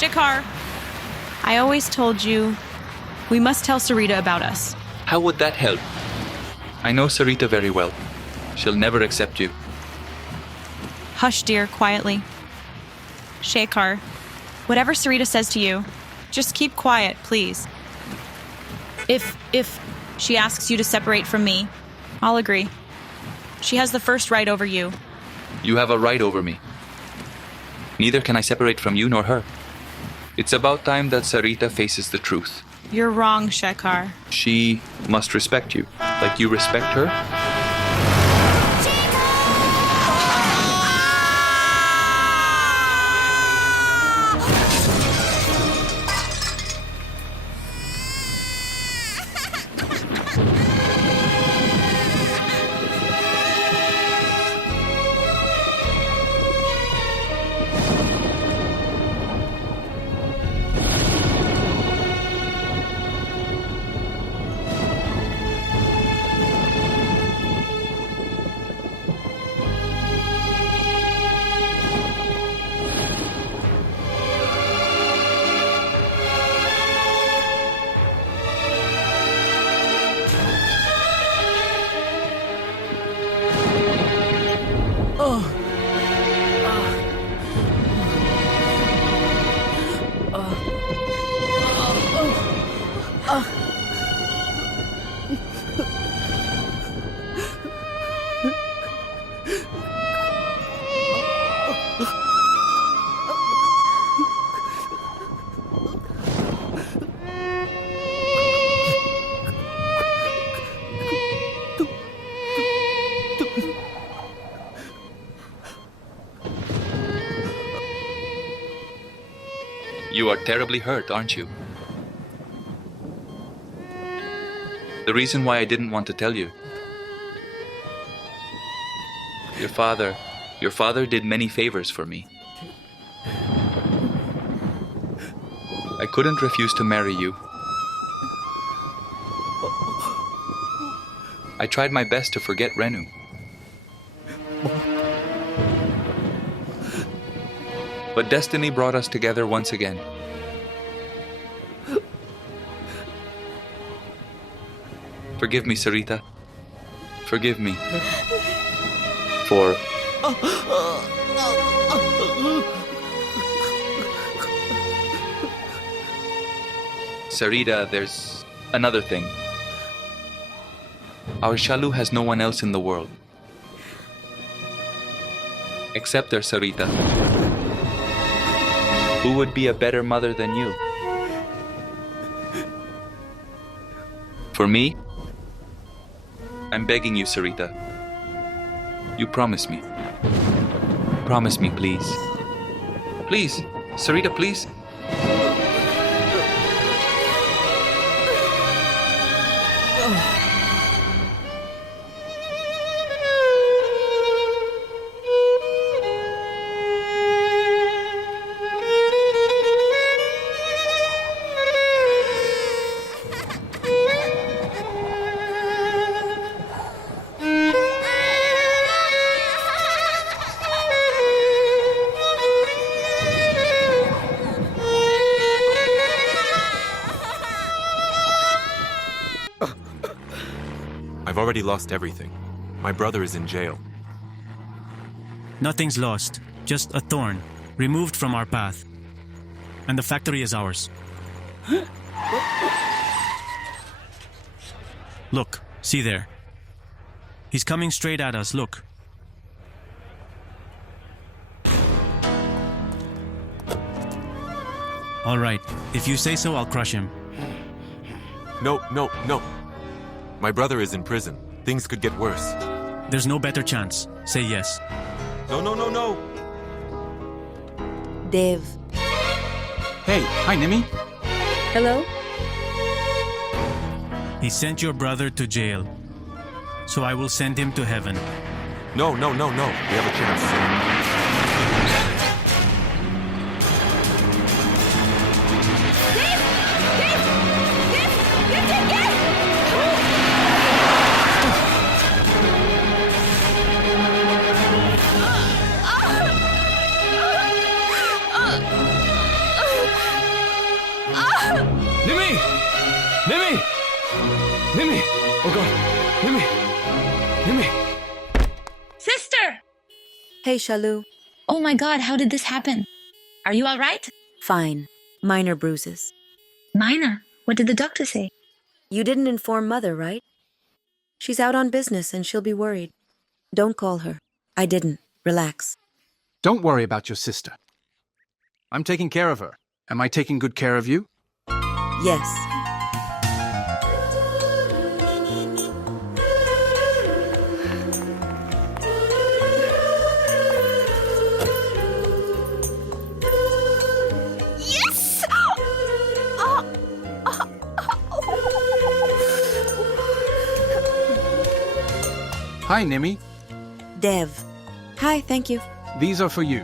Shikhar, I always told you we must tell Sarita about us. How would that help? I know Sarita very well. She'll never accept you. Hush, dear, quietly. Shikhar, whatever Sarita says to you, just keep quiet, please. If she asks you to separate from me, I'll agree. She has the first right over you. You have a right over me. Neither can I separate from you nor her. It's about time that Sarita faces the truth. You're wrong, Shikhar. She must respect you, like you respect her. You are terribly hurt, aren't you? The reason why I didn't want to tell you. Your father did many favors for me. I couldn't refuse to marry you. I tried my best to forget Renu. But destiny brought us together once again. Forgive me, Sarita. Forgive me. For... Sarita, there's another thing. Our Shalu has no one else in the world. Except our Sarita. Who would be a better mother than you? For me, I'm begging you, Sarita. You promise me. Promise me, please. Please, Sarita, please. I've already lost everything. My brother is in jail. Nothing's lost, just a thorn, removed from our path. And the factory is ours. Look, see there. He's coming straight at us, look. All right, if you say so, I'll crush him. No. My brother is in prison. Things could get worse. There's no better chance. Say yes. No. Dev. Hey, hi, Nimi. Hello? He sent your brother to jail. So I will send him to heaven. No. We have a chance. God. Nimi! Nimi! Sister! Hey, Shalu. Oh my god, how did this happen? Are you alright? Fine. Minor bruises. Minor. What did the doctor say? You didn't inform Mother, right? She's out on business and she'll be worried. Don't call her. I didn't. Relax. Don't worry about your sister. I'm taking care of her. Am I taking good care of you? Yes. Yes! Hi, Nimi. Dev. Hi, thank you. These are for you.